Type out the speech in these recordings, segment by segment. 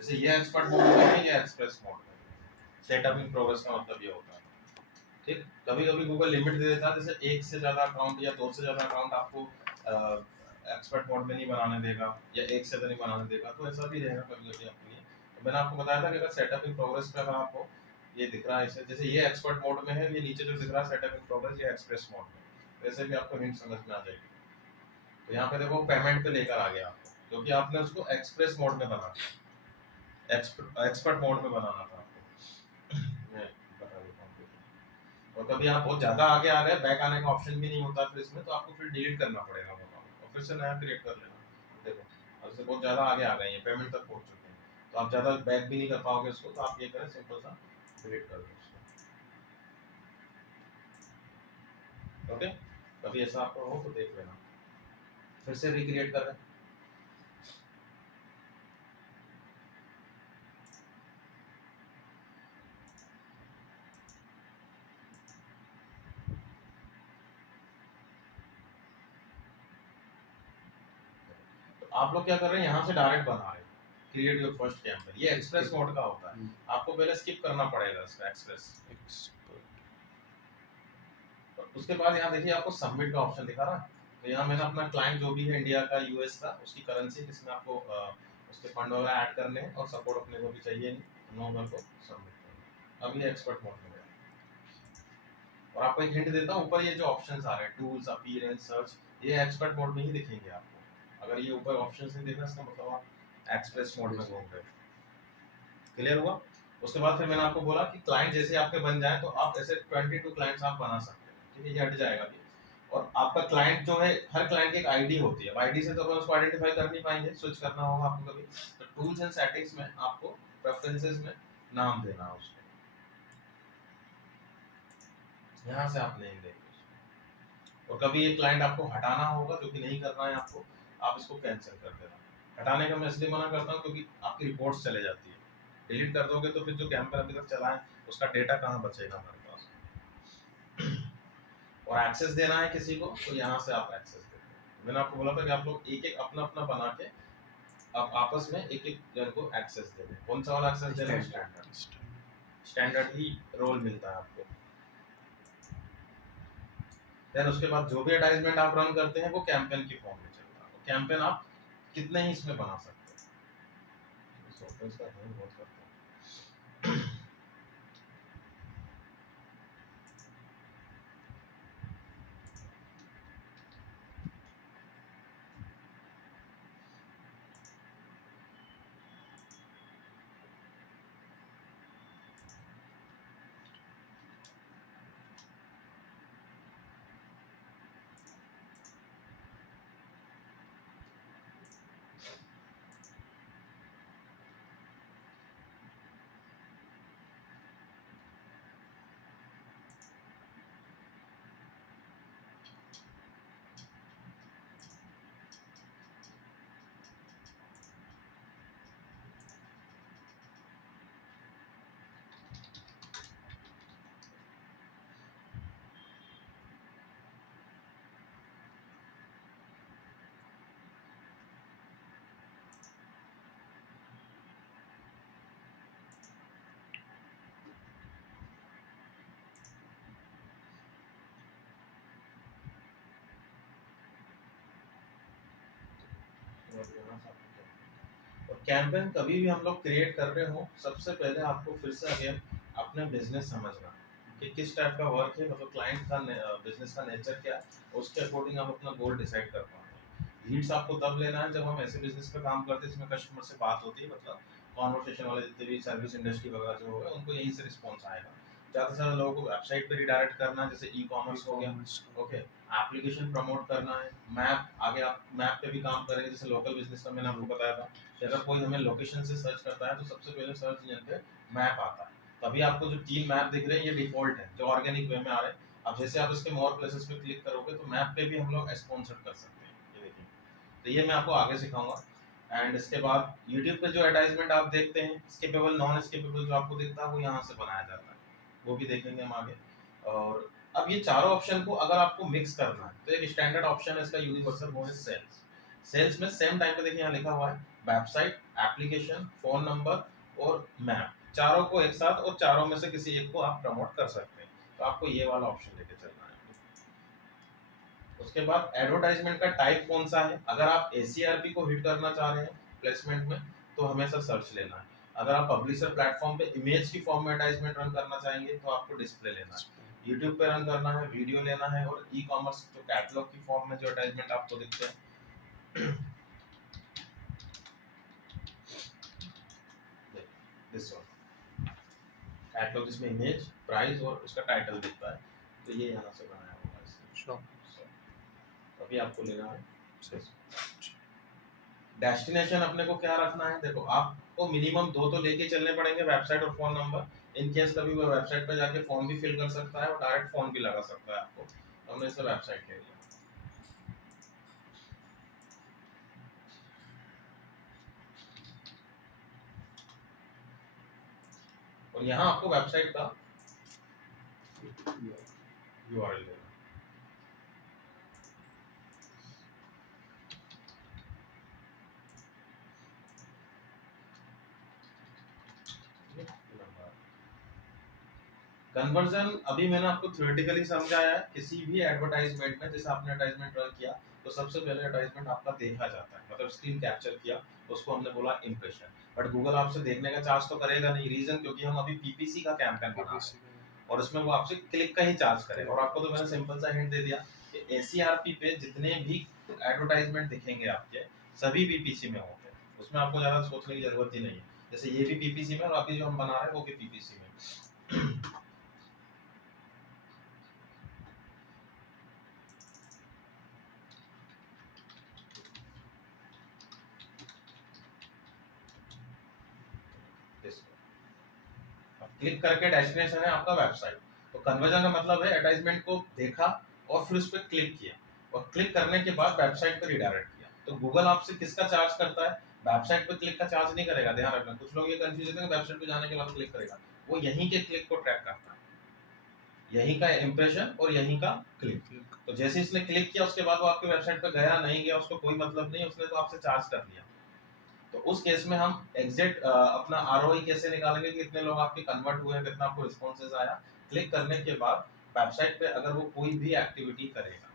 जैसे ये expert mode में है, ये एक्सप्रेस मोड में। सेटअप इन प्रोग्रेस का मतलब ये होता है। ठीक, कभी कभी गूगल लिमिट दे देता है, जैसे एक से ज्यादा अकाउंट या दो से ज्यादा अकाउंट आपको एक्सपर्ट मोड में नहीं बनाने देगा, या एक से नहीं बनाने देगा, तो ऐसा भी रहेगा कभी कभी आपके लिए। तो मैंने आपको बताया था कि अगर सेटअप इन प्रोग्रेस पे अगर आपको ये दिख रहा है इसे, जैसे ये एक्सपर्ट मोड में है, ये नीचे जो दिख रहा है सेटअप इन प्रोग्रेस, ये एक्सप्रेस मोड में, वैसे भी आपको हिंट समझ में आ जाएगी। तो यहाँ पे देखो पेमेंट पे लेकर आ गया आपको, क्योंकि आपने उसको एक्सप्रेस मोड में बना, एक्सपर्ट मोड में बनाना था आपको। मैं बता देता हूँ। और कभी आप बहुत ज्यादा आगे आ गए, बैक आने का ऑप्शन भी नहीं होता फिर इसमें, तो आपको फिर डिलीट करना पड़ेगा वो अकाउंट और फिर से नया क्रिएट कर लेना। देखो अब से बहुत ज्यादा आगे आ गए हैं, पेमेंट तक पहुंच चुके हैं, तो आप ज्यादा बैक भी नहीं कर पाओगे उसको, तो आप ये करें, सिंपल सा डिलीट कर दो उसको। ओके, कभी ऐसा आपको हो तो देख लेना। फिर से रिक्रिएट कर रहे हैं। तो आप लोग क्या कर रहे हैं, यहाँ से डायरेक्ट बना रहे हैं क्रिएट योर फर्स्ट कैंपेन। ये एक्सप्रेस मोड का होता है, आपको पहले स्किप करना पड़ेगा इसका एक्सप्रेस। उसके बाद यहाँ देखिए आपको सबमिट का ऑप्शन दिखा रहा है, तो यहाँ मैंने अपना क्लाइंट जो भी है इंडिया का, यूएस का, उसकी करेंसी जिसमें आपको उसके फंड वगैरह ऐड करने हैं और सपोर्ट अपने को भी चाहिए नहीं, नो मेरे को सबमिट करना। अब ये एक्सपर्ट मोड में गया। और आपको एक हिंट देता हूँ, ऊपर ये जो ऑप्शंस आ रहे हैं, टूल्स, अपीयरेंस, सर्च, ये एक्सपर्ट मोड में ही दिखेंगे आपको। अगर ये ऊपर ऑप्शंस नहीं दिख रहा, इसका मतलब आप एक्सप्रेस मोड में घूम रहे। क्लियर हुआ? उसके बाद फिर मैंने आपको बोला कि क्लाइंट जैसे आपके बन जाए, तो आप ऐसे 22 क्लाइंट्स आप बना सकते हैं। ठीक है, ये हट जाएगा अभी। और आपका क्लाइंट जो है, हर क्लाइंट की एक आईडी होती है, अब आईडी से तो अपन उसको आइडेंटिफाई कर नहीं पाएंगे, स्विच करना होगा आपको कभी। तो टूल्स एंड सेटिंग्स में आपको प्रेफरेंसेस में नाम देना है उसको, यहाँ से आप नेम देंगे उसको। और कभी ये क्लाइंट आपको हटाना होगा, जो कि नहीं करना है आपको, आप इसको कैंसिल कर देना। हटाने का मैं इसलिए मना करता हूँ क्योंकि आपकी रिपोर्ट्स चले जाती है, डिलीट कर दोगे तो फिर जो कैंपेन अभी तक चला है उसका डेटा कहाँ बचेगा हमारे पास। और एक्सेस देना है किसी को, तो यहाँ से आप एक्सेस देते हैं। मैंने आपको बोला था कि आप लोग एक एक अपना अपना बना के आप आपस में एक एक जन को एक्सेस दे दें। कौन सा वाला एक्सेस देना है? स्टैंडर्ड ही रोल मिलता है आपको। देन उसके बाद जो भी एडवर्टाइजमेंट आप रन करते हैं वो कैंपेन की फॉर्म में चलता है। कैंपेन आप कितने ही इसमें बना सकते हैं। सॉफ्टवेयर का हैंग बहुत करता है। और कैंपेन कभी भी हम लोग क्रिएट कर रहे हो, सबसे पहले आपको फिर से अगेन अपने बिजनेस समझना कि किस टाइप का वर्क है, मतलब क्लाइंट का बिजनेस का नेचर क्या है, उसके अकॉर्डिंग आप अपना गोल डिसाइड कर पाते हैं। लीड्स आपको तब लेना है जब हम ऐसे बिजनेस पे काम करते हैं जिसमें कस्टमर से बात होती है, मतलब कॉन्वर्सेशन वाले जितने भी सर्विस इंडस्ट्री वगैरह जो होगा उनको यहीं से रिस्पॉन्स आएगा। ज़्यादा से ज़्यादा लोगों को वेबसाइट पर रिडायरेक्ट करना है, जैसे ई कॉमर्स हो गया। ओके, एप्लीकेशन प्रमोट करना है, मैप, आगे आप मैप पे भी काम करेंगे, जैसे लोकल बिजनेस का मैंने आपको बताया था कि अगर कोई हमें लोकेशन से सर्च करता है तो सबसे पहले सर्च इंजन पे मैप आता है। तभी आपको जो 3 मैप दिख रहे हैं ये डिफॉल्ट है, जो ऑर्गेनिक वे में आ रहे हैं। अब जैसे आप इसके मोर प्लेसेस पे क्लिक करोगे तो मैप पे भी हम लोग स्पॉन्सर कर सकते हैं, ये देखिए। तो ये मैं आपको आगे सिखाऊंगा। एंड इसके बाद यूट्यूब पे जो एडवर्टाइजमेंट आप देखते हैं, स्किपेबल, नॉन स्किपेबल जो आपको दिखता है वो यहाँ से बनाया जाता है, वो भी देखेंगे हम आगे। और अब ये चारों ऑप्शन को अगर आपको मिक्स करना है तो एक स्टैंडर्ड ऑप्शन है इसका यूनिवर्सल, वो है सेल्स। सेल्स में सेम टाइम पे देखिए यहाँ लिखा हुआ है वेबसाइट, एप्लीकेशन, फोन नंबर और मैप, चारों को एक साथ और चारों में से किसी एक को आप प्रमोट कर सकते हैं। तो आपको ये वाला ऑप्शन लेके चलना है। उसके बाद एडवर्टाइजमेंट का टाइप कौन सा है। अगर आप एसीआरपी को हिट करना चाह रहे हैं प्लेसमेंट में तो हमेशा सर्च लेना है। अगर आप पब्लिशर प्लेटफॉर्म पे इमेज की फॉर्म में एडवर्टाइजमेंट रन करना चाहेंगे तो आपको डिस्प्ले लेना है। यूट्यूब पे रन करना है, वीडियो लेना है, और ई कॉमर्स जो कैटलॉग की फॉर्म में जो एडवर्टाइजमेंट आपको दिखते हैं दिस वन कैटलॉग, जिसमें इमेज, प्राइस और उसका टाइटल दिखता है, तो ये यहाँ से बनाया होगा इसने। अभी आपको लेना है डेस्टिनेशन। अपने को क्या रखना है, देखो आपको मिनिमम 2 तो लेके चलने पड़ेंगे, वेबसाइट और फोन नंबर। इन केस कभी वो वेबसाइट पे जाके फॉर्म भी फिल कर सकता है और डायरेक्ट फोन भी लगा सकता है आपको, तो हमने इसे वेबसाइट ले लिया। और यहाँ आपको वेबसाइट का यूआरएल देना। कन्वर्जन अभी मैंने आपको थ्योरेटिकली समझाया है। किसी भी एडवर्टाइजमेंट में, जैसे आपने एडवर्टाइजमेंट रन किया तो सबसे पहले एडवर्टाइजमेंट आपका देखा जाता है, मतलब स्क्रीन कैप्चर किया, उसको हमने बोला इंप्रेशन। बट गूगल आपसे देखने का चार्ज तो करेगा नहीं, रीजन क्योंकि हम अभी पीपीसी का कैंपेन बना रहे हैं और उसमें वो आपसे क्लिक का ही चार्ज करेगा। और आपको तो मैंने सिंपल सा हिंट दे दिया कि एसीआरपी पे जितने भी एडवर्टाइजमेंट दिखेंगे आपके, सभी पीपीसी में होंगे, उसमें आपको ज्यादा सोचने की जरूरत ही नहीं है। जैसे ये भी पीपीसी में और अभी जो हम बना रहे हैं वो भी पीपीसी में। क्लिक करके डेस्टिनेशन है आपका वेबसाइट। तो कन्वर्जन का मतलब है एडवर्टाइजमेंट को देखा और फिर उस पर क्लिक किया, और क्लिक करने के बाद वेबसाइट पर रिडायरेक्ट किया। तो गूगल आपसे किसका चार्ज करता है, वेबसाइट पर क्लिक का चार्ज नहीं करेगा, ध्यान रखना। कुछ लोग ये कंफ्यूज होते हैं वेबसाइट पे जाने के बाद क्लिक करेगा, वो यहीं के क्लिक को ट्रैक करता है, यहीं का इंप्रेशन और यहीं का क्लिक। तो जैसे इसने क्लिक किया उसके बाद वो आपके वेबसाइट पे गया नहीं गया उसको कोई मतलब नहीं, उसने तो आपसे चार्ज कर लिया। तो उस केस में हम एग्जैक्ट अपना आरओआई कैसे निकालेंगे कि कितने लोग आपके कन्वर्ट हुए हैं, कितना आपको रिस्पॉन्सेज आया। क्लिक करने के बाद वेबसाइट पे अगर वो कोई भी एक्टिविटी करेगा,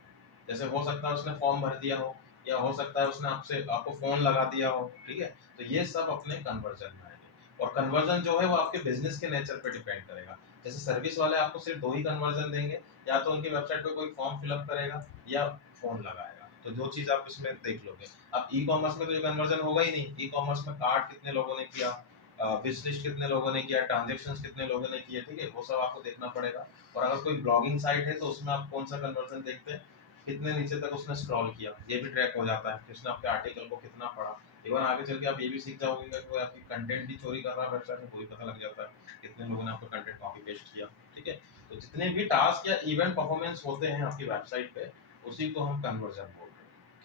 जैसे हो सकता है उसने फॉर्म भर दिया हो, या हो सकता है उसने आपसे आपको फोन लगा दिया हो, ठीक है, तो ये सब अपने कन्वर्जन में आएंगे। और कन्वर्जन जो है वो आपके बिजनेस के नेचर पे डिपेंड करेगा। जैसे सर्विस वाले आपको सिर्फ 2 ही कन्वर्जन देंगे, या तो उनकी वेबसाइट पे कोई फॉर्म फिलअप करेगा या फोन लगाएगा, तो जो चीज आप इसमें देख लोगे। अब ई कॉमर्स में तो ये कन्वर्जन होगा ही नहीं। ई कॉमर्स में कार्ड कितने लोगों ने किया, विश लिस्ट कितने लोगों ने किया, ट्रांजेक्शन्स कितने लोगों ने किए, ठीक है, वो सब आपको देखना पड़ेगा। और अगर कोई ब्लॉगिंग साइट है तो उसमें आप कौन सा कन्वर्जन देखते हैं, कितने नीचे तक उसने स्क्रॉल किया, ये भी ट्रैक हो जाता है कि उसने आपके आर्टिकल को कितना पढ़ा। इवन आगे चल के आप ये भी सीख जाओगे कि कोई आपकी कंटेंट ही चोरी कर रहा है वेबसाइट में, वो भी पता लग जाता है कितने लोगों ने आपका कंटेंट कॉपी पेस्ट किया, ठीक है। तो जितने भी टास्क या इवेंट परफॉर्मेंस होते हैं आपकी वेबसाइट पे, उसी को हम कन्वर्जन बोलते हैं।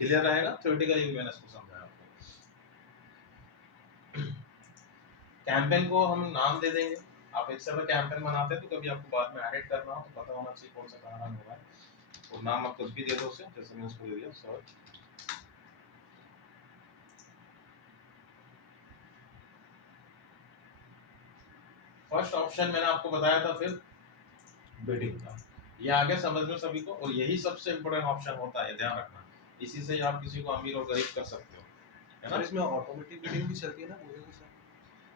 क्लियर रहेगा, थ्योरेटिकली भी मैंने इसको समझाया आपको। कैंपेन को हम नाम दे देंगे। आप एक समय कैंपेन बनाते हैं तो कभी आपको बाद में एडिट करना हो तो पता होना चाहिए कौन सा कहाँ रन होगा, और नाम आप कुछ भी दे दो उसे, जैसे मैंने उसको दे दिया सर्च। फर्स्ट ऑप्शन मैंने आपको बताया था, फिर बिडिंग का। ये आगे समझ लो सभी को, और यही सबसे इम्पोर्टेंट ऑप्शन होता है, ध्यान रखना। इसी से आप किसी को अमीर और गरीब कर सकते हो, है ना। इसमें ऑटोमेटिक बिडिंग भी चलती है ना गूगल के साथ।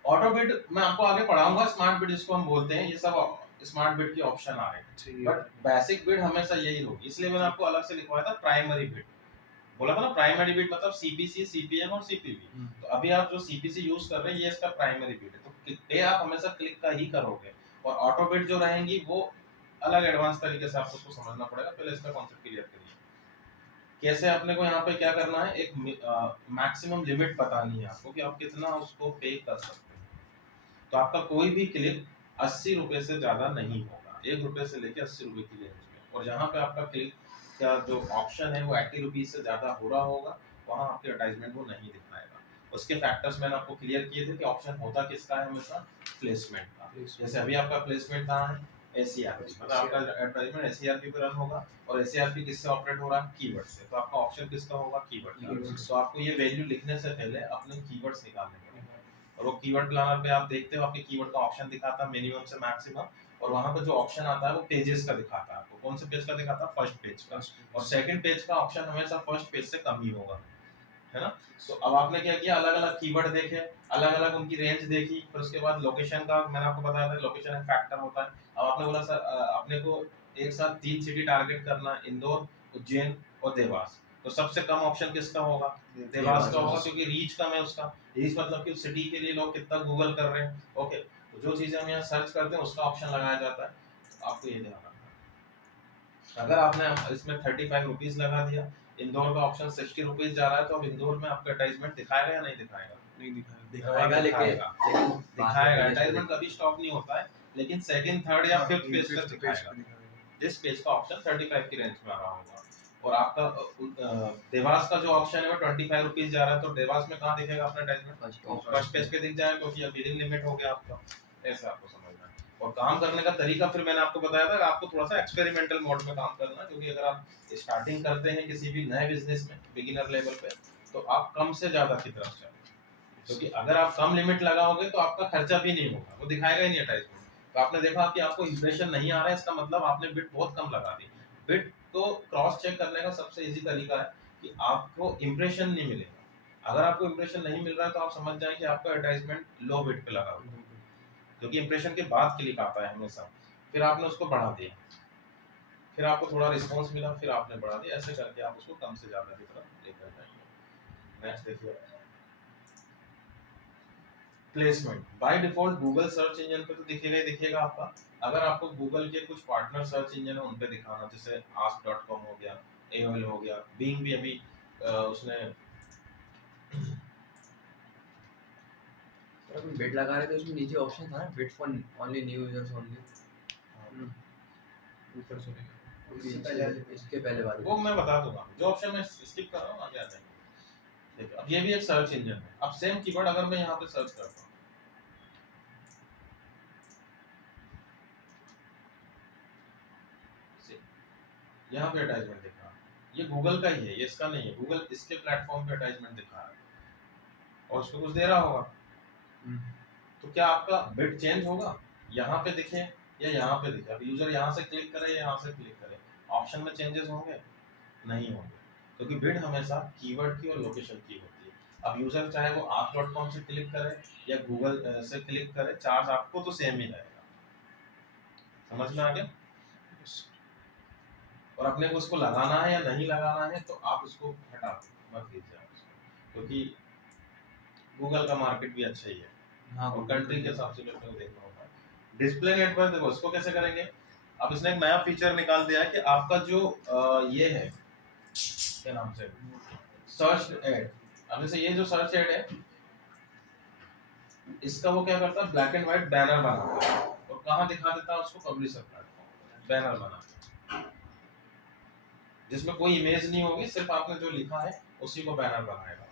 ऑटो बिड मैं आपको आगे पढ़ाऊंगा, स्मार्ट बिड जिसको हम बोलते हैं, ये सब स्मार्ट बिड के ऑप्शन आ रहे हैं, बट बेसिक बिड हमेशा यही होगी। इसलिए मैंने आपको अलग से लिखवाया था प्राइमरी बिड, बोला था ना प्राइमरी बिड मतलब सीपीसी, सीपीएम और सीपीवी। तो अभी आप जो सीपीसी यूज कर रहे हैं ये इसका प्राइमरी बिड है, तो पे आप हमेशा क्लिक का ही करोगे। और ऑटो बिड जो रहेंगी वो अलग एडवांस तरीके से आपको उसको समझना पड़ेगा, पहले इसका कॉन्सेप्ट क्लियर करिए। कैसे अपने को यहाँ पे क्या करना है, एक मैक्सिमम लिमिट बतानी है आपको कि आप कितना उसको पे कर सकते हैं। तो आपका कोई भी क्लिक 80 रुपए से ज्यादा नहीं होगा, 1 रुपए से लेकर 80 रुपए की रेंज में। और जहाँ पे आपका क्लिक का जो ऑप्शन है वो 80 रुपीज से ज्यादा हो रहा होगा, वहाँ आपके एडवर्टाइजमेंट वो नहीं दिखाएगा। उसके फैक्टर्स मैंने आपको क्लियर किए थे कि ऑप्शन होता किसका है हमेशा, प्लेसमेंट का। जैसे अभी आपका प्लेसमेंट कहाँ है, एसईआरपी मतलब आपका एडवर्टाइजमेंट एसईआरपी पे रन होगा। और एसईआरपी किससे ऑपरेट हो रहा है? कीवर्ड से। तो आपका ऑप्शन किसका होगा? कीवर्ड का। Keywords। तो आपको ये वैल्यू लिखने से पहले अपने कीवर्ड्स निकालने पड़ेंगे। और वो कीवर्ड प्लानर पे आप देखते हो आपके कीवर्ड का ऑप्शन दिखाता है मिनिमम से मैक्सिमम। और वहां पे जो ऑप्शन आता है वो पेजेस का दिखाता है आपको। कौन से पेज का दिखाता है? फर्स्ट पेज का। और सेकंड पेज का ऑप्शन हमेशा फर्स्ट पेज से कम ही होगा, है ना। तो अब आपने क्या किया, अलग अलग कीवर्ड देखे, अलग अलग उनकी रेंज देखी, फिर उसके बाद लोकेशन का मैंने आपको बताया था लोकेशन एक फैक्टर होता है। अब आपने बोला सर अपने को एक साथ 3 सिटी टारगेट करना है, इंदौर, उज्जैन और देवास। तो सबसे कम ऑप्शन किसका होगा? देवास का होगा, क्योंकि रीच कम है उसका। रीच मतलब कि उस सिटी के लिए लोग कितना गूगल कर रहे हैं। ओके, तो जो चीजें हम यहाँ सर्च करते हैं उसका ऑप्शन लगाया जाता है। आपको ये ध्यान रखना है। अगर आपने इसमें 35 रुपीज लगा दिया, इंदौर का ऑप्शन 60 रुपीज जा रहा है, तो अब इंदौर में आपका एडवर्टाइजमेंट दिखाएगा या नहीं दिखाएगा? नहीं दिखाएगा। दिखाएगा, दिखाएगा। एडवर्टाइजमेंट कभी स्टॉप नहीं होता है, लेकिन सेकंड, थर्ड या फिफ्थ पेज तक फिफ्थ पेज दिखाएगा, पे दिखाएगा। जिस पेज का ऑप्शन 35 की रेंज में आ रहा होगा। और आपका देवास का जो ऑप्शन है वो 25 रुपीज जा रहा है, तो देवास में कहाँ दिखेगा अपना एडवर्टाइजमेंट? फर्स्ट पेज पे दिख जाएगा, क्योंकि अब बिलिंग लिमिट हो गया आपका। ऐसे आपको समझना है। और काम करने का तरीका फिर मैंने आपको बताया था कि आपको थोड़ा सा एक्सपेरिमेंटल मोड में काम करना है, क्योंकि अगर आप स्टार्टिंग करते हैं किसी भी नए बिजनेस में बिगिनर लेवल पे, तो आप कम से ज्यादा की तरफ चलें। क्योंकि अगर आप कम लिमिट लगाओगे तो आपका खर्चा भी नहीं होगा, वो दिखाएगा ही नहीं एडवर्टाइजमेंट। तो आपने देखा कि आपको इंप्रेशन नहीं आ रहा है, इसका मतलब आपने बिट बहुत कम लगा दी। बिट को क्रॉस चेक करने का सबसे इजी तरीका है कि आपको इंप्रेशन नहीं मिलेगा। अगर आपको इंप्रेशन नहीं मिल रहा है तो आप समझ जाएं कि आपका एडवर्टाइजमेंट लो बिट पे लगा हुआ है, क्योंकि इंप्रेशन के बाद क्लिक आता है हमेशा। फिर आपने उसको बढ़ा दिया, फिर आपको थोड़ा रिस्पांस मिला, फिर आपने बढ़ा दिया, ऐसे करके आप उसको कम से ज्यादा की तरफ लेकर जाएंगे। नेक्स्ट देखिए, placement. By default Google search engine पे तो दिखेगा ही दिखेगा आपका। अगर आपको गूगल के कुछ पार्टनर सर्च इंजन है उन पे दिखाना, जैसे ask.com हो गया, AOL हो गया, Bing भी अभी उसने तो अपन बिट लगा रहे थे, उसमें नीचे ऑप्शन था ना, bit for only new users only. ऊपर चलेगा। इसके पहले वाले वो मैं बता दूंगा, जो ऑप्शन मैं स्किप कर रहा हूँ आगे आ जाएंगे। देखिए अब ये भी एक सर्च इंजन है। अब सेम कीवर्ड अगर मैं यहाँ पे सर्च करता हूँ, यहाँ पे एडवर्टाइजमेंट दिख रहा है, ये गूगल का ही है, ये इसका नहीं है। गूगल इसके प्लेटफॉर्म पे एडवर्टाइजमेंट दिखा रहा है और उसको कुछ दे रहा होगा। तो क्या आपका बिट चेंज होगा? यहाँ पे दिखे या यहाँ पे दिखे? अब यूजर यहाँ से क्लिक करे या यहाँ से क्लिक करे, ऑप्शन में चेंजेस होंगे? नहीं होंगे, क्योंकि बिड हमेशा कीवर्ड की और लोकेशन की होती है। अब यूजर चाहे वो ask.com से क्लिक करे या गूगल से क्लिक करे, चार्ज आपको तो सेम ही रहेगा। समझ में आ गया? और अपने को उसको लगाना है या नहीं लगाना है तो आप उसको हटा दो, मत लीजिए आप उसको, क्योंकि गूगल का मार्केट भी अच्छा ही है। हाँ, और कंट्री के हिसाब से भी अपने को देखना होता है। डिस्प्ले नेटवर्क देखो, इसको कैसे करेंगे? अब इसने एक नया फीचर निकाल दिया है कि आपका जो ये है, क्या नाम से, सर्च एड। अब जैसे ये जो सर्च एड है, इसका वो क्या करता है, ब्लैक एंड व्हाइट बैनर बनाता है और कहाँ दिखा देता है उसको? पब्लिशर प्लेटफॉर्म बैनर बना, जिसमें कोई इमेज नहीं होगी, सिर्फ आपने जो लिखा है उसी को बैनर बनाएगा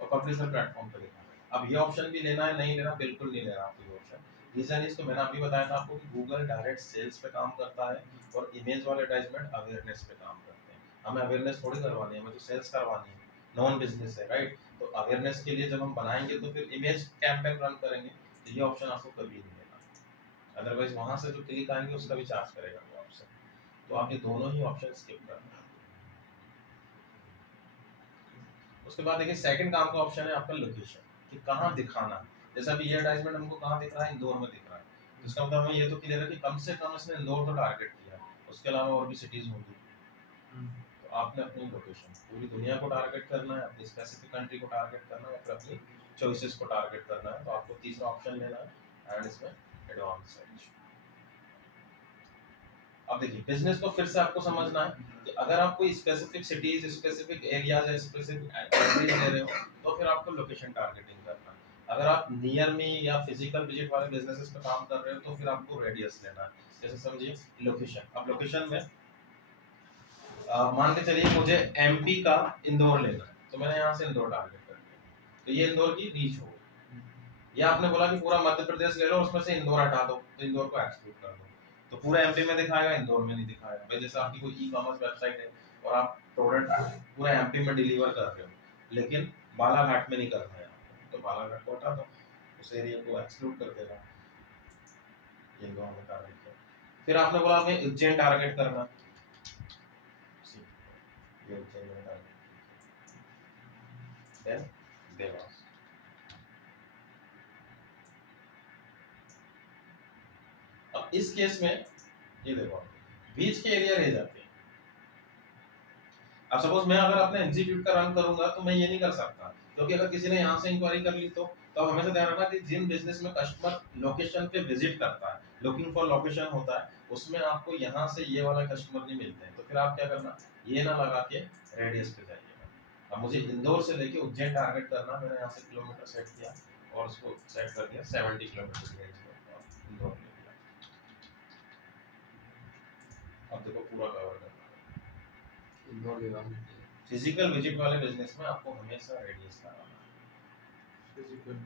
और पब्लिशर प्लेटफॉर्म पे दिखाएगा। अब ये ऑप्शन भी लेना है नहीं लेना? बिल्कुल नहीं लेना आपको ये ऑप्शन। रीजन इसको मैंने अभी बताया था आपको कि गूगल डायरेक्ट सेल्स पे काम करता है और इमेज वाले एडवर्टाइजमेंट अवेयरनेस पे काम करते हैं। हमें अवेयरनेस थोड़ी करवानी है, हमें तो सेल्स करवानी है, नॉन बिजनेस है, राइट। तो अवेयरनेस के लिए जब हम बनाएंगे तो फिर इमेज कैंपेन रन करेंगे, तो ये ऑप्शन आपको कभी नहीं लेना। अदरवाइज वहां से जो क्लिक आएंगे उसका भी चार्ज करेगा वो ऑप्शन। तो आप ये दोनों ही ऑप्शन स्किप करना। उसके बाद देखिए सेकंड काम का ऑप्शन है आपका लोकेशन, कि कहाँ दिखाना है। जैसे अभी ये एडवर्टाइजमेंट हमको कहाँ दिख रहा है? इंदौर में दिख रहा है। तो इसका मतलब हमें ये तो क्लियर है कि कम से कम इसने इंदौर तो टारगेट किया है, उसके अलावा और भी सिटीज होंगी। तो आपने अपनी लोकेशन पूरी दुनिया को टारगेट करना है, अपनी स्पेसिफिक कंट्री को टारगेट करना है, या फिर अपनी चॉइसेस को टारगेट करना है, तो आपको तीसरा ऑप्शन लेना है, एंड इसमें एडवांस सर्च। अब देखिए बिजनेस को फिर से आपको समझना है कि अगर आप कोई स्पेसिफिक सिटीज, स्पेसिफिक एरियाज या स्पेसिफिक कंट्रीज ले रहे हो तो फिर आपको लोकेशन टारगेटिंग करना है। अगर आप नियर मी या फिजिकल विजिट वाले बिजनेसेस पे काम कर रहे हो तो फिर आपको रेडियस लेना है। जैसे समझिए लोकेशन, अब लोकेशन में मान के चलिए मुझे एमपी का इंदौर लेना है, तो मैंने यहाँ से इंदौर टारगेट कर दिया, तो ये इंदौर की रीच हो गई। या आपने बोला कि पूरा मध्य प्रदेश ले लो, उसमें से इंदौर हटा दो, तो इंदौर को एक्सक्लूड कर दो। तो पूरा एमपी में दिखाएगा, इंदौर में नहीं दिखाएगा। भाई जैसे आपकी कोई ई कॉमर्स वेबसाइट है और आप प्रोडक्ट पूरा एमपी में डिलीवर कर रहे हो, लेकिन बालाघाट में नहीं करना है आपको, तो बालाघाट को हटा दो, उस एरिया को एक्सक्लूड कर देगा। ये दो हमने टारगेट किया। फिर आपने बोला हमें उज्जैन टारगेट करना, ये उज्जैन में टारगेट, देन देवास। अब इस केस में ये देखो बीच के एरिया रह जाते हैं। अब सपोज मैं अगर अपने इंस्टीट्यूट का रन करूंगा तो मैं ये नहीं कर सकता, क्योंकि अगर किसी ने यहाँ से इंक्वायरी कर ली तो अब हमेशा ध्यान रखना कि जिन बिजनेस में कस्टमर लोकेशन पे विजिट करता है, लुकिंग फॉर लोकेशन होता है, उसमें आपको यहाँ से ये वाला कस्टमर नहीं मिलते हैं। तो फिर आप क्या करना, ये ना लगा के रेडियस पे जाइएगा। अब मुझे इंदौर से लेके उज्जैन टारगेट करना, मैंने यहाँ से किलोमीटर सेट किया और उसको सेट कर दिया 70 किलोमीटर की रेंज पे, इंदौर ले लिया। अब देखो पूरा कवर करना है। इंदौर देवास। फिजिकल विजिट वाले बिजनेस में आपको हमेशा रेडियस लगाना है। फिजिकल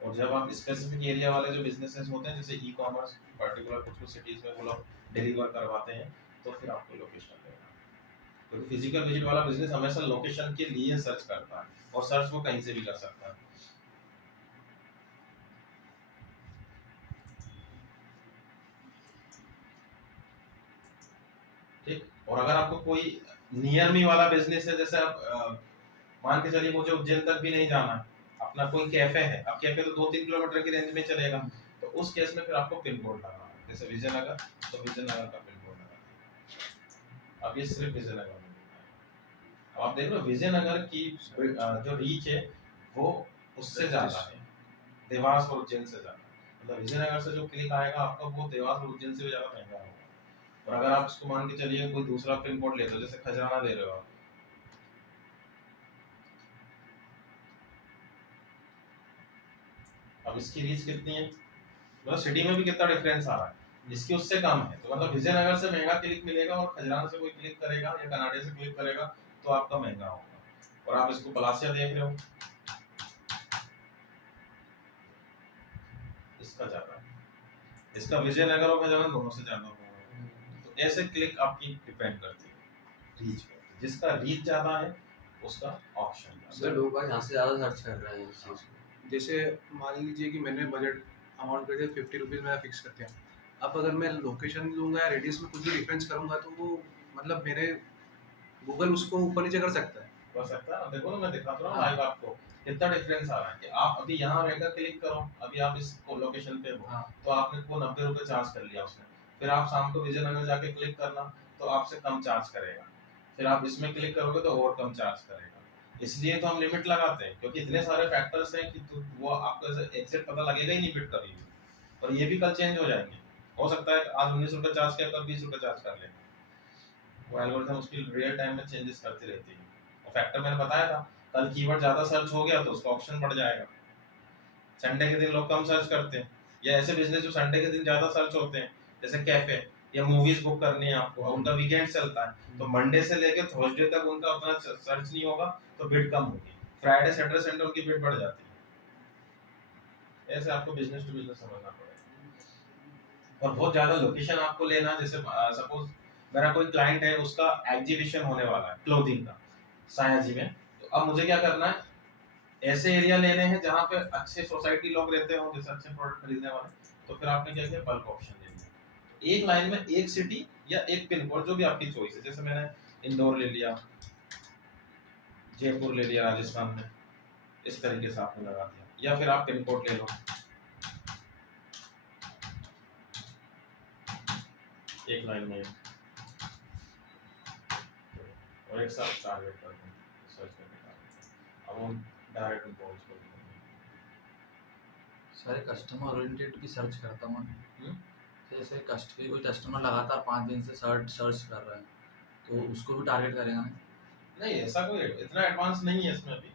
और जब आप स्पेसिफिक एरिया वाले जो बिजनेसेस होते हैं, जैसे ई कॉमर्स पर्टिकुलर कुछ सिटीज में वो लोग डिलीवर करवाते हैं, तो फिर आपको लोकेशन लेना है। क्योंकि फिजिकल विजिट वाला बिजनेस हमेशा लोकेशन के लिए सर्च करता है, और सर्च वो कहीं से भी कर सकता है। ठीक। और अगर आपको कोई नियर मी वाला बिजनेस है, जैसे आप मान के चलिए मुझे उज्जैन तक भी नहीं जाना है, अपना कोई कैफे है, अब कैफे तो 2-3 किलोमीटर की रेंज में चलेगा, तो उस केस में फिर आपको पिन कोड लगाना है। जैसे विजयनगर, तो विजयनगर का पिन कोड लगाना है। अब ये सिर्फ विजयनगर में है। अब आप देख रहे हो विजयनगर की जो रीच है वो उससे ज्यादा है, देवास और उज्जैन से ज्यादा। मतलब विजयनगर से जो क्लिक आएगा आपका, वो देवास और उज्जैन से भी ज्यादा महंगा होगा। और अगर आप इसको मान के चलिए कोई दूसरा पिन कोड लेते हो, जैसे खजराना दे रहे हो आप, अब इसकी रीच कितनी है, मतलब सिटी में भी कितना डिफरेंस आ रहा है, इसकी उससे कम है। तो मतलब विजयनगर से महंगा क्लिक मिलेगा, और खजराना से कोई क्लिक करेगा या कनाडे से क्लिक करेगा तो आपका महंगा होगा। और आप इसको पलासिया देख रहे हो, इसका ज्यादा है, इसका विजयनगर और खजराना दोनों से ज्यादा होगा। तो ऐसे क्लिक आपकी डिपेंड करती है रीच पे, जिसका रीच ज्यादा है उसका ऑप्शन सर ज्यादा है। लोग बाग यहाँ से ज़्यादा सर्च कर रहे हैं इस चीज़ को। जैसे मान लीजिए कि मैंने बजट अमाउंट कर दिया 50 रुपीज़ मेरा फिक्स कर दिया। अब अगर मैं लोकेशन लूँगा या रेडियस में कुछ भी डिफरेंस करूँगा तो वो मतलब मेरे गूगल उसको ऊपर नीचे कर सकता है। हो सकता है, देखो ना मैं दिखाता हूँ लाइव आपको कितना डिफरेंस आ रहा है। कि आप अभी यहाँ रहकर क्लिक करो, अभी आप इस लोकेशन पे हो, हाँ। तो आपने को 90 रुपए चार्ज कर लिया उसने। फिर आप शाम को विजयनगर जाके क्लिक करना तो आपसे कम चार्ज करेगा। फिर आप इसमें क्लिक करोगे तो और कम चार्ज करेगा। इसलिए तो हम लिमिट लगाते हैं, क्योंकि इतने सारे फैक्टर्स हैं कि वो आपको एग्जैक्ट पता लगेगा ही नहीं फिट कभी भी। और ये भी कल चेंज हो जाएंगे, हो सकता है आज 19 रुपए चार्ज किया, कल 20 रुपए चार्ज कर लेंगे। वो एल्गोरिथम उसकी रियल टाइम में चेंजेस करती रहती है। और फैक्टर मैंने बताया था, कल कीवर्ड ज्यादा सर्च हो गया तो उसका ऑप्शन बढ़ जाएगा। संडे के दिन लोग कम सर्च करते हैं, या ऐसे बिजनेस जो संडे के दिन ज्यादा सर्च होते हैं, जैसे कैफे या मूवीज बुक करनी है आपको, उनका वीकेंड चलता है, तो मंडे से लेके थर्सडे तक उनका उतना सर्च नहीं होगा, तो बिड कम होगी। फ्राइडे सैटरडे संडे उनकी बिड बढ़ जाती है। ऐसे आपको बिजनेस टू बिजनेस समझना पड़ेगा। और बहुत ज्यादा लोकेशन आपको लेना, जैसे सपोज मेरा कोई क्लाइंट है, उसका एग्जीबिशन होने वाला है क्लोथिंग का सायाजी में, तो अब मुझे क्या करना है, ऐसे एरिया लेने हैं जहाँ पे अच्छे सोसाइटी लोग रहते हो, जैसे अच्छे प्रोडक्ट खरीदने वाले। तो फिर आपने क्या किया, बल्क ऑप्शन ले लिया। एक लाइन में एक सिटी या एक पिन कोड, जो भी आपकी चॉइस है। जैसे मैंने इंदौर ले लिया, जयपुर ले लिया राजस्थान में, इस तरीके से आपने लगा दिया। या फिर आप पिन कोड ले लो, एक लाइन में, और एक साथ टारगेट कर दूं, सर्च करके अब हम डायरेक्ट पहुंच कर सारे कस्टमर ओरिएंटेड की सर्च करता हूँ मैं। हम्म? जैसे कोई कस्टमर लगातार 5 दिन से सर्च कर रहा है, तो उसको भी टारगेट करेगा ना। नहीं, ऐसा कोई इतना एडवांस नहीं है इसमें भी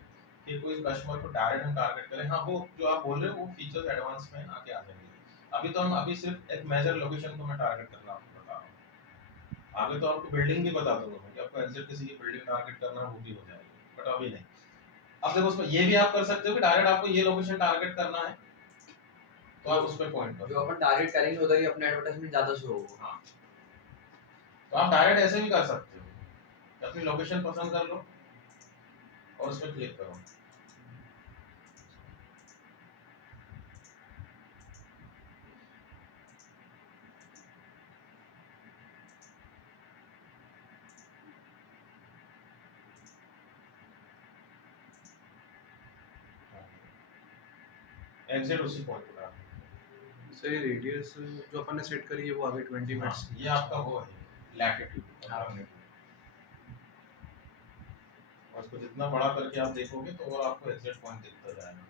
कि कोई कस्टमर को डायरेक्ट हम टारगेट करें। हाँ, वो जो आप बोल रहे हो वो फीचर्स एडवांस में आके आ जाएंगे। अभी तो हम अभी सिर्फ एक मेजर लोकेशन को मैं टारगेट करना आपको बता रहा हूँ। आगे तो आपको बिल्डिंग भी बता दूंगा मैं कि आपको एग्जैक्ट किसी की बिल्डिंग टारगेट करना है, वो भी हो जाएगी, बट अभी नहीं। अब देखो उसमें ये भी आप कर सकते हो कि डायरेक्ट आपको ये लोकेशन टारगेट करना है, तो तो आप उस पर पॉइंट जो करो। अपन टारगेट करेंगे उधर ही अपना एडवर्टाइजमेंट ज्यादा शो होगा। हाँ, तो आप डायरेक्ट ऐसे भी कर सकते हो, अपनी लोकेशन पसंद कर लो और उस पर क्लिक करो। एग्जिट उसी पॉइंट पर डालो। सही रेडियस जो अपन ने सेट करी है वो आगे 20 हाँ, मिनट्स ये आपका वो है लैटिट्यूड और लॉन्गिट्यूड। और इसको जितना बड़ा करके आप देखोगे तो वो आपको एग्जिट पॉइंट दिखता जाएगा।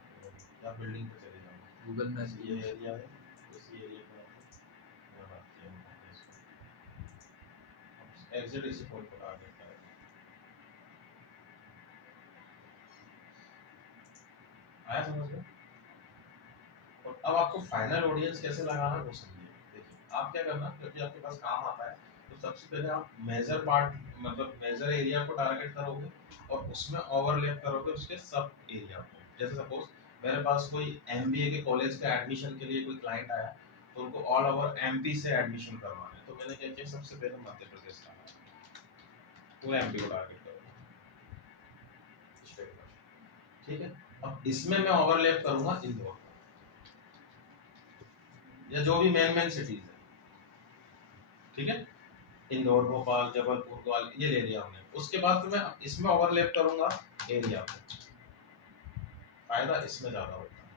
या बिल्डिंग पे चले जाओगे, गूगल मैप ये एरिया है, इसी एरिया पे आपको यहाँ रखते हैं एग्जिट इसी पॉइंट पर आ देता है। आया समझ में? और अब आपको फाइनल ऑडियंस कैसे लगाना वो समझिए। देखिए आप क्या करना, क्योंकि आपके पास काम आता है, तो सबसे पहले आप मेजर पार्ट मतलब मेजर एरिया को टारगेट करोगे और उसमें ओवरलैप करोगे उसके सब एरिया को। जैसे सपोज मेरे पास कोई एमबीए के कॉलेज का एडमिशन के लिए कोई क्लाइंट आया, तो उनको ऑल ओवर एमपी से एडमिशन करवाना है, तो मैंने क्या किया, सबसे पहले मध्य प्रदेश का वो एमपी को टारगेट करूँगा। ठीक है, अब इसमें मैं ओवरलैप करूंगा इंदौर या जो भी मेन सिटीज है। ठीक है, इंदौर, भोपाल, जबलपुर, ग्वालियर, ये ले लिया हमने। उसके बाद फिर मैं इसमें ओवरलैप करूंगा एरिया को, फायदा इसमें ज्यादा होता है।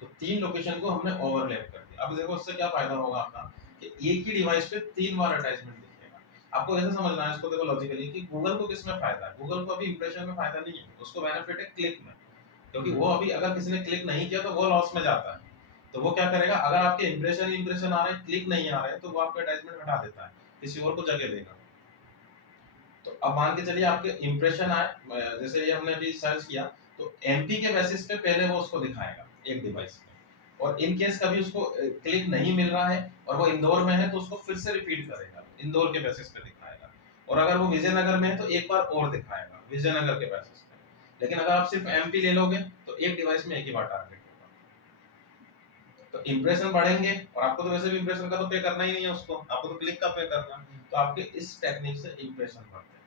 तो 3 लोकेशन को हमने ओवरलैप कर दिया। अब देखो उससे क्या फायदा होगा आपका कि एक ही डिवाइस पे 3 बार एडवर्टाइजमेंट दिखेगा। आपको ऐसे समझना है इसको, देखो लॉजिकली कि गूगल को किसमें फायदा है। गूगल को अभी इंप्रेशन में फायदा नहीं है, उसको बेनिफिट है क्लिक में, क्योंकि वो अभी अगर किसी ने क्लिक नहीं किया तो वो लॉस में जाता है। तो वो क्या करेगा, अगर आपके इंप्रेशन आ रहे हैं, क्लिक नहीं आ रहे हैं, तो वो आपका एडवर्टाइजमेंट हटा देता है, किसी और को जगह देगा। तो अब मान के चलिए आपके इंप्रेशन आए, जैसे ये हमने अभी सर्च किया, तो एमपी के बेसिस पे पहले वो उसको दिखाएगा एक डिवाइस पे, और इन केस कभी उसको क्लिक नहीं मिल रहा है और वो इंदौर में है तो उसको फिर से रिपीट करेगा, इंदौर के बेसिस पे दिखाएगा। और अगर वो विजयनगर में है तो एक बार और दिखाएगा विजयनगर के बेसिस पे। लेकिन अगर आप सिर्फ एमपी ले लोगे तो एक डिवाइस में एक ही बार टारगेट होगा। तो इंप्रेशन बढ़ेंगे, और आपको तो वैसे भी इंप्रेशन का तो पे करना ही नहीं है उसको, आपको तो क्लिक का पे करना है। तो आपके इस टेक्निक से इंप्रेशन बढ़ते हैं,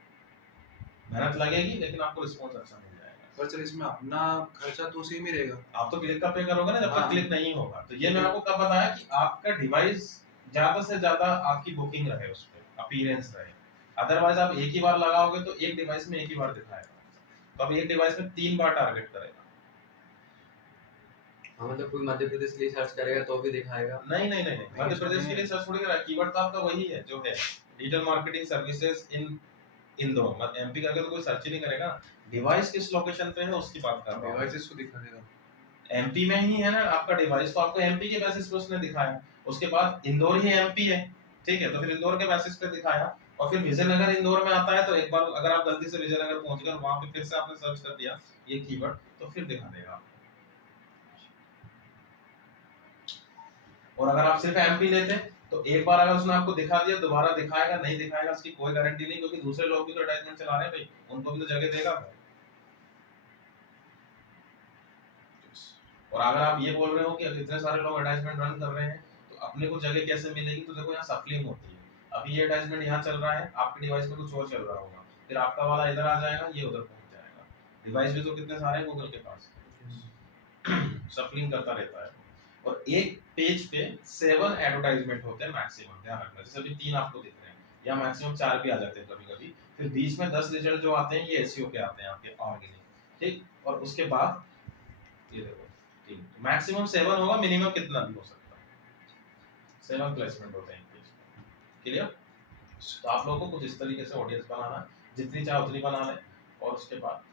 मेहनत लगेगी लेकिन आपको रिस्पॉन्स अच्छा मिल जाएगा। पर सर इसमें अपना खर्चा तो सेम ही रहेगा। आप तो क्लिक का पे करोगे ना जब तक हाँ। क्लिक नहीं होगा। तो ये मैंने आपको कब बताया कि आपका डिवाइस ज्यादा से ज्यादा आपकी बुकिंग रहे, उस पे अपीयरेंस रहे। अदरवाइज आप एक ही बार लगाओगे तो एक डिवाइस में एक ही बार दिखाएगा, तो अब एक डिवाइस में 3 बार टारगेट करेगा। हाँ, मतलब कोई मध्य प्रदेश के लिए सर्च करेगा तो भी दिखाएगा। नहीं, मध्य प्रदेश के लिए सर्च थोड़ी करा, कीवर्ड तो आपका वही है जो है digital marketing services in Indore, मतलब एमपी करके तो कोई सर्च ही नहीं करेगा। डिवाइस किस लोकेशन पे है उसकी बात कर रहा हूं। डिवाइसेस को दिखा देगा, एमपी में ही है ना आपका डिवाइस, तो आपको एमपी के बेसिस पे उसने दिखाया। उसके बाद इंदौर ही एमपी है, ठीक है, तो फिर इंदौर के बेसिस पे दिखाया। और फिर विजयनगर इंदौर में आता है, तो एक बार अगर आप गलती से विजयनगर पहुंच गए, वहां पे फिर से आपने सर्च कर दिया ये कीवर्ड, तो फिर दिखा देगा। और अगर आप सिर्फ एमपी लेते तो एक बार अगर उसने आपको दिखा दिया, दोबारा दिखाएगा नहीं दिखाएगा उसकी कोई गारंटी नहीं, क्योंकि दूसरे लोग भी तो एडवर्टाइजमेंट चला रहे हैं भाई, उनको भी तो जगह देगा। और अगर आप ये बोल रहे हो कि इतने सारे लोग एडवर्टाइजमेंट रन कर रहे हैं तो अपने को जगह कैसे मिलेगी, तो देखो यहाँ सफलिंग होती है। अभी ये एडवर्टाइजमेंट यहाँ चल रहा है, आपके डिवाइस पे कुछ और चल रहा होगा, फिर आपका वाला इधर आ जाएगा, ये उधर पहुंच जाएगा। डिवाइस भी तो कितने सारे हैं गूगल के पास, सफलिंग करता रहता है। और एक पेज पे 7 एडवर्टाइजमेंट होते हैं मैक्सिमम, ध्यान रखना। जैसे अभी 3 आपको दिख रहे हैं, या मैक्सिमम 4 भी आ जाते हैं कभी कभी। फिर बीच में 10 रिजल्ट जो आते हैं ये एसईओ के आते हैं आपके ऑर्गेनिक, ठीक। और उसके बाद ये देखो मैक्सिमम 7 होगा, मिनिमम कितना भी हो सकता है। 7 प्लेसमेंट होते हैं पेज पे, क्लियर। तो आप लोगों को कुछ इस तरीके से ऑडियंस बनाना है, जितनी चाहे उतनी बना लें। और उसके बाद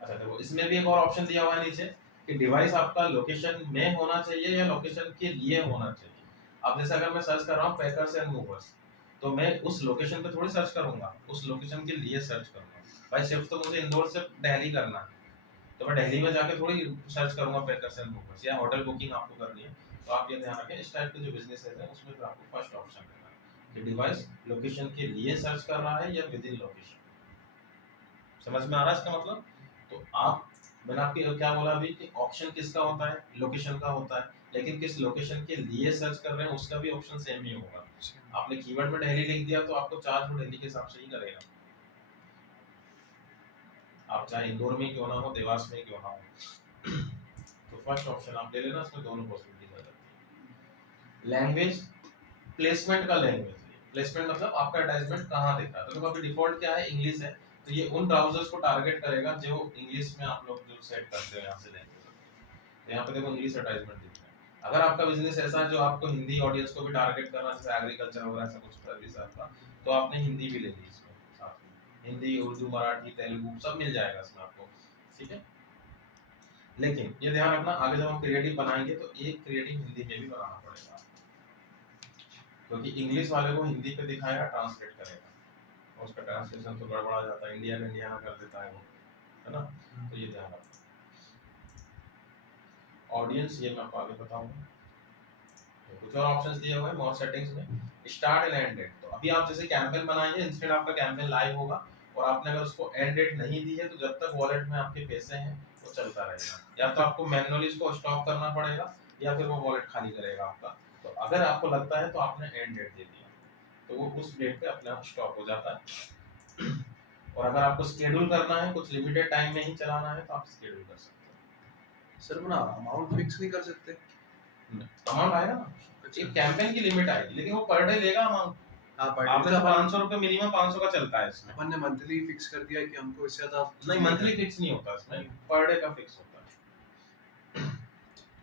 अच्छा देखो इसमें भी एक और ऑप्शन दिया हुआ है नीचे कि डिवाइस आपका लोकेशन में होना चाहिए या लोकेशन के लिए होना चाहिए। अब जैसे अगर मैं सर्च कर रहा हूँ पैकर्स एंड मूवर्स, तो मैं उस लोकेशन पे थोड़ी सर्च करूंगा, उस लोकेशन के लिए सर्च करूंगा। भाई शिफ्ट तो मुझे इंदौर से दिल्ली करना है, तो मैं दिल्ली में जाके थोड़ी सर्च करूंगा पैकर्स एंड मूवर्स, या होटल बुकिंग आपको करनी है। तो आप ये ध्यान रखें इस टाइप के जो बिजनेस है उसमें फिर आपको फर्स्ट ऑप्शन देना है कि डिवाइस लोकेशन के लिए सर्च कर रहा है या विद इन लोकेशन। समझ में आ रहा है इसका मतलब। तो आप मैंने आपके क्या बोला अभी कि ऑप्शन किसका होता है, लोकेशन का होता है। लेकिन किस लोकेशन के लिए सर्च कर रहे हैं उसका भी ऑप्शन सेम ही होगा। आपने कीवर्ड में दिल्ली लिख दिया तो आपको चार्ज वो दिल्ली के हिसाब से ही करेगा, आप चाहे इंदौर में क्यों ना हो, देवास में क्यों ना हो। तो फर्स्ट ऑप्शन आप ले लेना, इसमें दोनों पॉसिबिलिटीज आ जाती है। लैंग्वेज, प्लेसमेंट का लैंग्वेज, प्लेसमेंट मतलब आपका एडवर्टाइजमेंट कहाँ दिख रहा है। तो देखो अभी डिफॉल्ट क्या है, इंग्लिश है, तो ये उन ब्राउजर्स को टारगेट करेगा जो इंग्लिश में आप लोग जो सेट करते हो यहाँ से लैंग्वेज। तो यहाँ पे देखो इंग्लिश एडवर्टाइजमेंट दिख रहा है। अगर आपका बिजनेस ऐसा है जो आपको हिंदी ऑडियंस को भी टारगेट करना है, जैसे एग्रीकल्चर वगैरह ऐसा कुछ सर्विस है आपका, तो आपने हिंदी भी ले ली इसमें साथ में, हिंदी, उर्दू, मराठी, तेलुगु सब मिल जाएगा इसमें आपको, ठीक है। लेकिन ये ध्यान रखना, आगे जब हम क्रिएटिव बनाएंगे तो एक क्रिएटिव हिंदी में भी बनाना पड़ेगा, क्योंकि इंग्लिश वाले को हिंदी पे दिखाएगा, ट्रांसलेट करेगा और उसका ट्रांसलेशन तो गड़बड़ा जाता है, इंडिया का इंडिया ना कर देता है वो, है ना। तो ये ध्यान रखना। ऑडियंस ये मैं आपको आगे बताऊंगा। तो कुछ और ऑप्शंस दिए हुए हैं मोर सेटिंग्स में, स्टार्ट एंड एंड डेट। तो अभी आप जैसे कैंपेन बनाएंगे, इंस्टेंट आपका कैंपेन लाइव होगा और आपने अगर उसको एंड डेट नहीं दी है तो जब तक वॉलेट में आपके पैसे हैं वो चलता रहेगा, या तो आपको मैनुअली इसको स्टॉप करना पड़ेगा या फिर वो वॉलेट खाली करेगा आपका। तो अगर आपको लगता है तो आपने एंड डेट दे दिया तो वो उस डेट पे अपने आप स्टॉप हो जाता है। और अगर आपको शेड्यूल करना है, कुछ लिमिटेड टाइम में ही चलाना है, तो आप शेड्यूल कर सकते हो। सर अपना अमाउंट फिक्स नहीं कर सकते? अमाउंट आएगा ना, एक कैंपेन की लिमिट आएगी, लेकिन वो पर डे लेगा अमाउंट। हाँ, पर आपने डे तो 500 रुपए मिनिमम 500 का चलता है इसमें। अपन ने मंथली फिक्स कर दिया कि हमको इससे ज्यादा नहीं, मंथली फिक्स नहीं होता इसमें, पर डे का फिक्स होता है।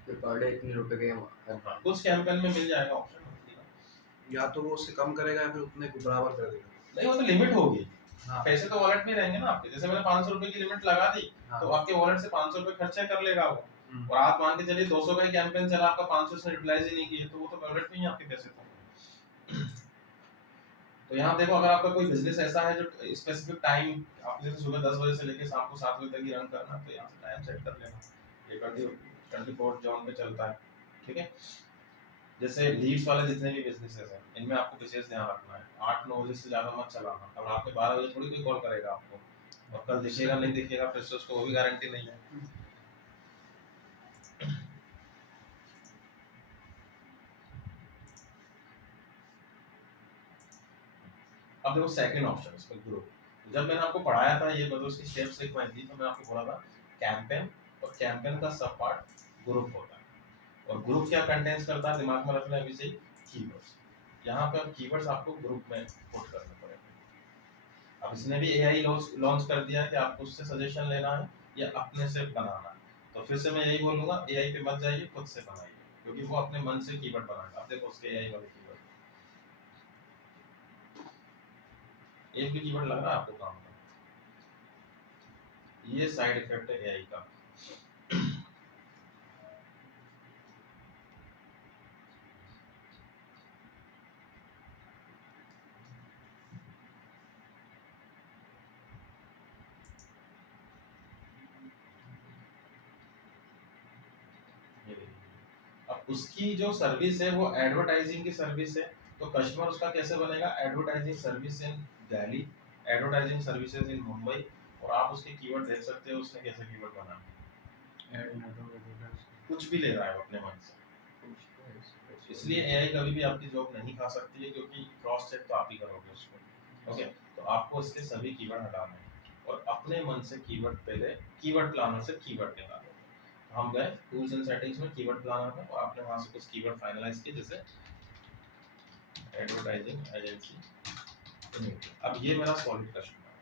फिर पर डे इतने रुपए के करना। कुछ कैंपेन में मिल जाएगा ऑप्शन मंथली का। या तो वो उससे कम करेगा या फिर उतने को बराबर कर देगा। नहीं, वो तो लिमिट होगी, हाँ, पैसे तो वॉलेट में रहेंगे ना आपके। जैसे मैंने 500 रुपए की लिमिट लगा दी हाँ। तो आपके वॉलेट से 500 रुपए खर्चा कर लेगा वो। और आप मान के चलिए 200 का ही कैंपेन चला, आपका 500 से यूटिलाइज ही नहीं किए, तो वो तो वॉलेट में ही आपके पैसे थे। तो यहाँ देखो, अगर आपका कोई बिजनेस ऐसा है जो स्पेसिफिक टाइम, आप जैसे सुबह 10 बजे से लेकर शाम को 7 बजे तक ही रन करना, तो यहाँ से टाइम सेट कर लेना, ये 24 जॉन पे चलता है, ठीक है। जैसे लीड्स वाले जितने भी बिजनेसेस हैं, इनमें आपको विशेष ध्यान रखना है, 8-9 बजे से ज़्यादा मत चलाना। अब रात के 12 बजे थोड़ी कोई कॉल करेगा आपको, और कल दिखेगा नहीं दिखेगा फिर से उसको, वो भी गारंटी नहीं है। अब देखो सेकंड ऑप्शन इसमें ग्रुप। जब मैंने आपको पढ़ाया था ये मतलब उसकी स्टेप सीक्वेंस थी, तो मैं आपको बोला था कैंपेन, और कैंपेन का सब पार्ट ग्रुप होता है। और ग्रुप क्या कंटेंस करता है, दिमाग में रखना है अभी से ही, कीवर्ड्स। यहाँ पे अब कीवर्ड्स आपको ग्रुप में पुट करने पड़ेंगे। अब इसने भी एआई लॉन्च कर दिया है कि आपको उससे सजेशन लेना है या अपने से बनाना है। तो फिर से मैं यही बोलूंगा, एआई पे मत जाइए, खुद से बनाइए, क्योंकि वो अपने मन से कीवर्ड बनाएगा। अब देखो उसके एआई वाले कीवर्ड, एक भी कीवर्ड लग रहा है आपको काम का, ये साइड इफेक्ट है एआई का। अब उसकी जो सर्विस है वो एडवर्टाइजिंग की सर्विस है, तो कस्टमर उसका कैसे बनेगा, advertising service in Delhi, advertising services in Mumbai. और आप उसके कीवर्ड देख सकते हो उसने कैसे कीवर्ड बनाया, कुछ भी ले रहा है वो अपने मन से। इसलिए एआई कभी भी आपकी जॉब नहीं खा सकती है, क्योंकि क्रॉस चेक तो आप ही करोगे उसको। ओके, तो आपको इसके सभी कीवर्ड हटाने हैं और अपने मन से कीवर्ड, पहले कीवर्ड प्लानर से कीवर्ड निकालो। हम गए टूल्स एंड सेटिंग्स में कीवर्ड प्लानर में, और आपने वहां से कुछ कीवर्ड फाइनलाइज किए, जैसे एडवर्टाइजिंग एजेंसी। अब ये मेरा सॉलिड कस्टमर है,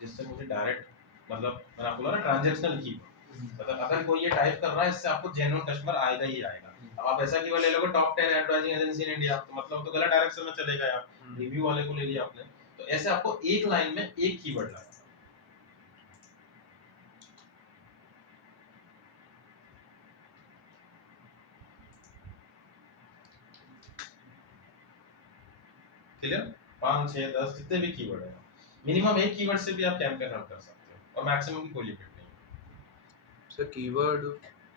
जिससे मुझे डायरेक्ट मतलब मैंने आपको बोला ना ट्रांजैक्शनल कीवर्ड, मतलब अगर कोई ये टाइप कर रहा है इससे आपको जेन्युइन कस्टमर आएगा ही आएगा। अब आप ऐसा कीवर्ड ले लोगे top 10 advertising agency in India, तो मतलब तो गलत डायरेक्शन में चले गए आप, रिव्यू वाले को ले लिया आपने। तो ऐसे आपको एक लाइन में एक कीवर्ड लगाना। क्लियर? 5, 6, 10 जितने भी कीवर्ड है, मिनिमम एक कीवर्ड से भी आप कैंपेन रन कर सकते हो, और मैक्सिमम की कोई लिमिट नहीं है। सर कीवर्ड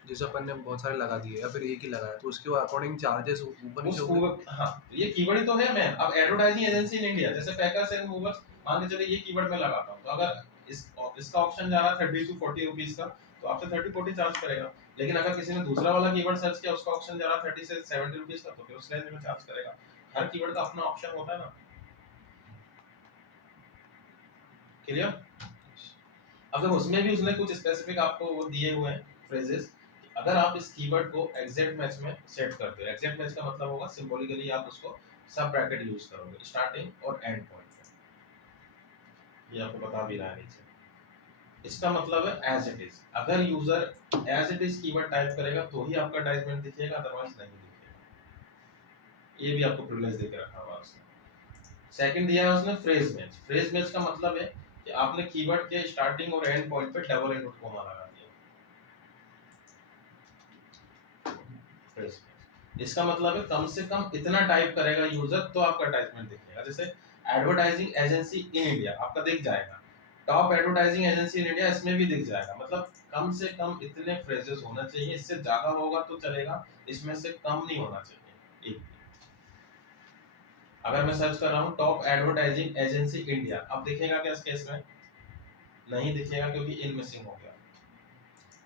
जैसे अपन ने बहुत सारे लगा दिए या फिर एक ही लगाया, तो उसके अकॉर्डिंग चार्जेस ऊपर नीचे होंगे? हाँ, ये कीवर्ड ही तो है मैन। अब एडवर्टाइजिंग एजेंसी इन इंडिया, जैसे पैकर्स एंड मूवर्स, मान के चलिए ये कीवर्ड में लगाता हूँ, तो अगर इसका ऑप्शन जा रहा है 30 to 40 रुपीज का, तो आपसे 30-40 चार्ज करेगा। लेकिन अगर किसी ने दूसरा वाला कीवर्ड सर्च किया, उसका ऑप्शन जा रहा 30 से 70 रुपीज का, तो फिर उस रेंज में चार्ज करेगा। हर कीवर्ड का अपना ऑप्शन होता है ना। क्लियर? अगर उसमें भी उसने कुछ स्पेसिफिक आपको वो दिए हुए हैं फ्रेजेस, अगर आप इस कीवर्ड को एग्जैक्ट मैच में सेट करते हो, एग्जैक्ट मैच का मतलब होगा सिंबॉलिकली आप उसको सब ब्रैकेट यूज करोगे स्टार्टिंग और एंड पॉइंट पे, ये आपको बता भी रहा है नीचे। इसका मतलब है एज इट इज, अगर user as it is keyword type करेगा तो ही आपका एडवर्टाइजमेंट दिखेगा, अदरवाइज नहीं दिखेगा। ये भी आपको प्रिविलेज देके रखा हुआ है उसने। सेकंड दिया है उसने फ्रेज मैच। फ्रेज मैच का मतलब है कि आपने कीवर्ड के स्टार्टिंग और एंड पॉइंट पे डबल इनवर्ट कोमा लगा दिया। फ्रेज मैच इसका मतलब है कम से कम इतना टाइप करेगा यूजर तो आपका एडवर्टाइजमेंट दिखेगा। जैसे एडवर्टाइजिंग एजेंसी इन इंडिया आपका दिख जाएगा, top advertising agency in India इसमें भी दिख जाएगा। मतलब कम से कम इतने फ्रेजेस होना चाहिए, इससे ज्यादा होगा तो चलेगा, इसमें से कम नहीं होना चाहिए एक। अगर मैं सर्च कर रहा हूँ टॉप एडवर्टाइजिंग एजेंसी इंडिया, अब दिखेगा क्या इस केस में? नहीं दिखेगा, क्योंकि इन मिसिंग हो गया।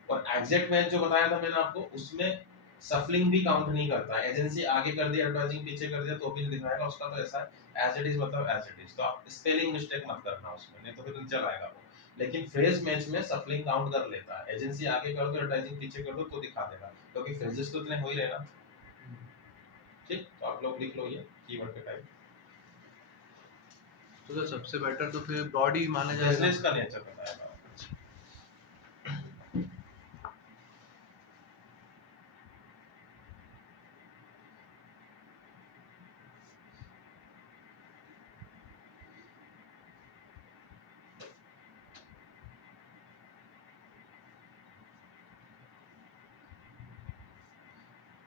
और एग्जैक्ट मैच जो बताया था मैंने आपको, उसमें सफलिंग भी काउंट नहीं करता है। एजेंसी आगे कर दिया, एडवर्टाइजिंग पीछे कर दिया तो भी नहीं दिखाएगा उसका, तो ऐसा है एज इट इज मतलब एज इट इज। तो आप स्पेलिंग मिस्टेक मत करना उसमें, नहीं तो फिर नहीं चलाएगा वो। लेकिन फ्रेज मैच में सफलिंग काउंट कर लेता है, एजेंसी आगे कर दो एडवर्टाइजिंग पीछे कर दो तो दिखा देगा, क्योंकि फ्रेजेस तो इतने हो ही रहे ना। ठीक, तो आप लोग लिख लो ये कीवर्ड के टाइप। तो सर सबसे बेटर तो फिर ब्रॉड ही माना जाएगा। बिजनेस का नेचर बताएगा।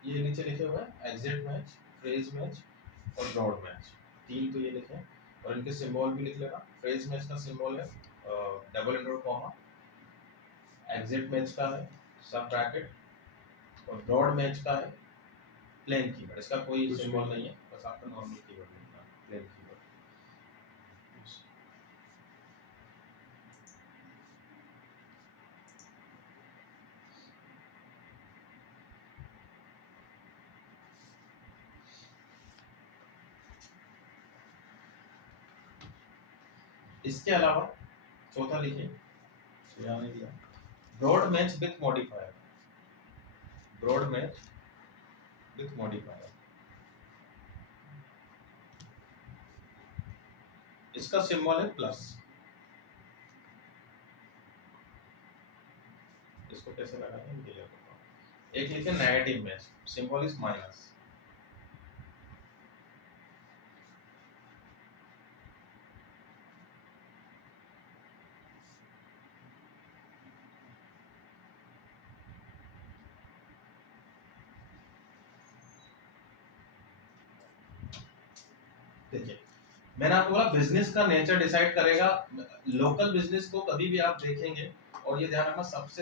ये नीचे लिखे हुए हैं एग्जैक्ट मैच, फ्रेज मैच और ब्रॉड मैच, तीन तो ये लिखे हैं। और इनके सिंबल भी लिख लेना। फ्रेज मैच का सिंबल है double indoor comma, exact match का है सब ब्रैकेट, और ब्रॉड मैच का है प्लेन कीवर्ड। इसका कोई कुछ सिंबल भी नहीं है, बस आपका नॉर्मल कीवर्ड लिखना, प्लेन कीवर्ड। इसके अलावा चौथा लिखिए, यहाँ नहीं दिया, broad match with modifier. Broad match with modifier, इसका सिंबल है प्लस। इसको कैसे लगाएंगे ये क्लियर करता हूँ। एक लिखे negative match, symbol is minus. देखिए मैंने आपको बोला बिजनेस का नेचर डिसाइड करेगा। लोकल बिजनेस को कभी भी आप देखेंगे, और ये ध्यान रखना सबसे